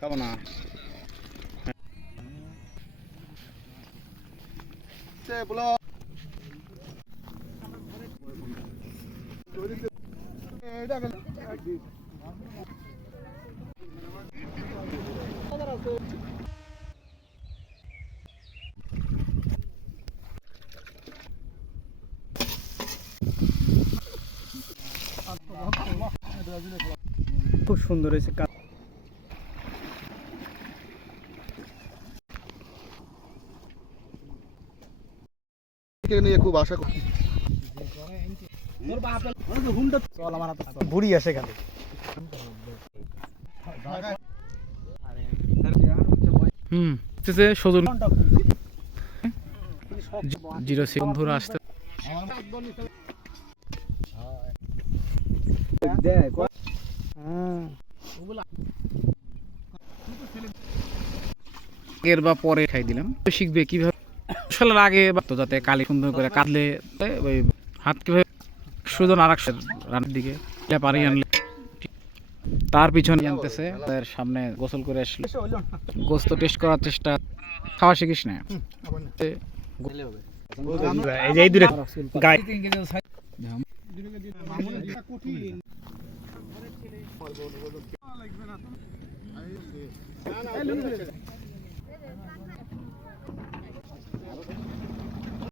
খাবো না খুব সুন্দর হয়েছে। নিয়ে খুব আশা করি বুড়ি আসে গেল সজল 06 বন্ধুরা আসতে এর বা পরে খাই দিলাম শিখবে কিভাবে আসলের আগে তো যাতে কালি সুন্দর করে কাটলে ওই হাত কিভাবে সুজন আর রানের দিকে পারি আনলে তার পিছনে আনতেছে তার সামনে গোসল করে আসলে গোস্ত টেস্ট করার চেষ্টা খাওয়া শিখিস না এই দূরে গায়ে